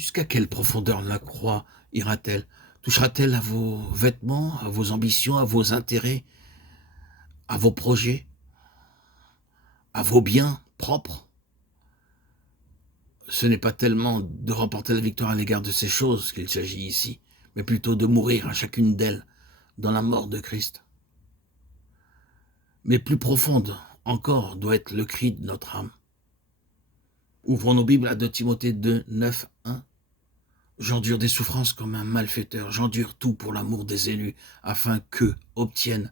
Jusqu'à quelle profondeur la croix ira-t-elle? Touchera-t-elle à vos vêtements, à vos ambitions, à vos intérêts, à vos projets, à vos biens propres? Ce n'est pas tellement de remporter la victoire à l'égard de ces choses qu'il s'agit ici, mais plutôt de mourir à chacune d'elles dans la mort de Christ. Mais plus profonde encore doit être le cri de notre âme. Ouvrons nos Bibles à 2 Timothée 2, 9, 1. J'endure des souffrances comme un malfaiteur, j'endure tout pour l'amour des élus, afin qu'eux obtiennent.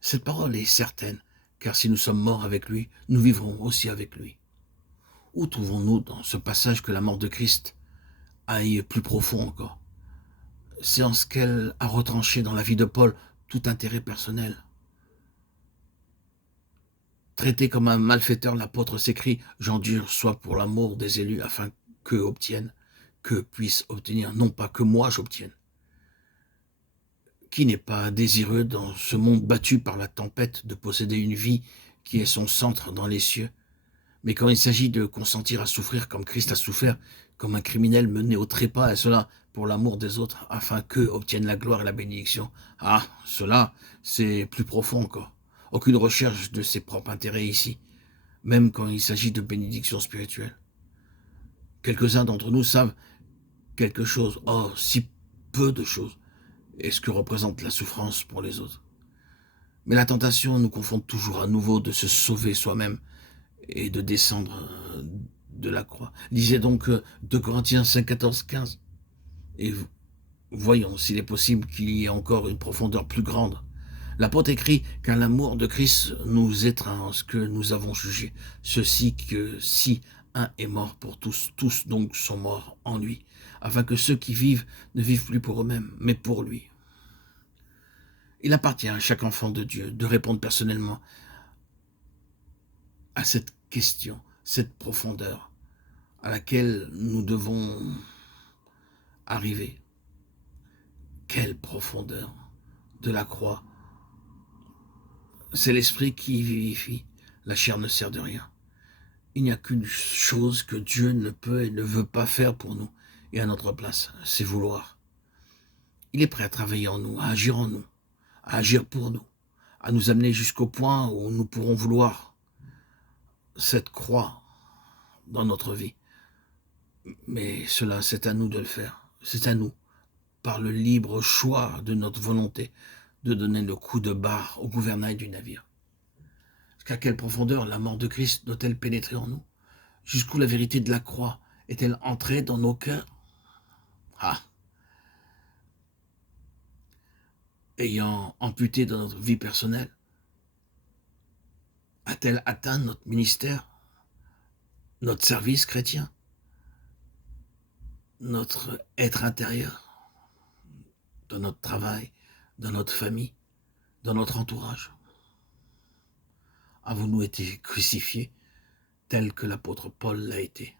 Cette parole est certaine, car si nous sommes morts avec lui, nous vivrons aussi avec lui. Où trouvons-nous dans ce passage que la mort de Christ aille plus profond encore? C'est en ce qu'elle a retranché dans la vie de Paul tout intérêt personnel. Traité comme un malfaiteur, l'apôtre s'écrie « J'endure soit pour l'amour des élus, afin qu'eux obtiennent, qu'eux puissent obtenir, non pas que moi j'obtienne. » Qui n'est pas désireux dans ce monde battu par la tempête de posséder une vie qui est son centre dans les cieux? Mais quand il s'agit de consentir à souffrir comme Christ a souffert, comme un criminel mené au trépas, et cela pour l'amour des autres, afin qu'eux obtiennent la gloire et la bénédiction, ah, cela, c'est plus profond encore. Aucune recherche de ses propres intérêts ici, même quand il s'agit de bénédiction spirituelle. Quelques-uns d'entre nous savent quelque chose, oh, si peu de choses, est ce que représente la souffrance pour les autres. Mais la tentation nous confond toujours à nouveau de se sauver soi-même et de descendre de la croix. Lisez donc 2 Corinthiens 5, 14, 15, et voyons s'il est possible qu'il y ait encore une profondeur plus grande. L'apôtre écrit « Car l'amour de Christ nous étreint en ce que nous avons jugé, ceci que si un est mort pour tous, tous donc sont morts en lui, afin que ceux qui vivent ne vivent plus pour eux-mêmes, mais pour lui. » Il appartient à chaque enfant de Dieu de répondre personnellement à cette question, cette profondeur à laquelle nous devons arriver. Quelle profondeur de la croix! C'est l'esprit qui vivifie, la chair ne sert de rien. Il n'y a qu'une chose que Dieu ne peut et ne veut pas faire pour nous et à notre place, c'est vouloir. Il est prêt à travailler en nous, à agir en nous, à agir pour nous, à nous amener jusqu'au point où nous pourrons vouloir cette croix dans notre vie. Mais cela, c'est à nous de le faire. C'est à nous, par le libre choix de notre volonté, de donner le coup de barre au gouvernail du navire. Jusqu'à quelle profondeur la mort de Christ doit-elle pénétrer en nous? Jusqu'où la vérité de la croix est-elle entrée dans nos cœurs? Ah! Ayant amputé dans notre vie personnelle, a-t-elle atteint notre ministère, notre service chrétien, notre être intérieur, dans notre travail, dans notre famille, dans notre entourage? Avons-nous été crucifiés tel que l'apôtre Paul l'a été?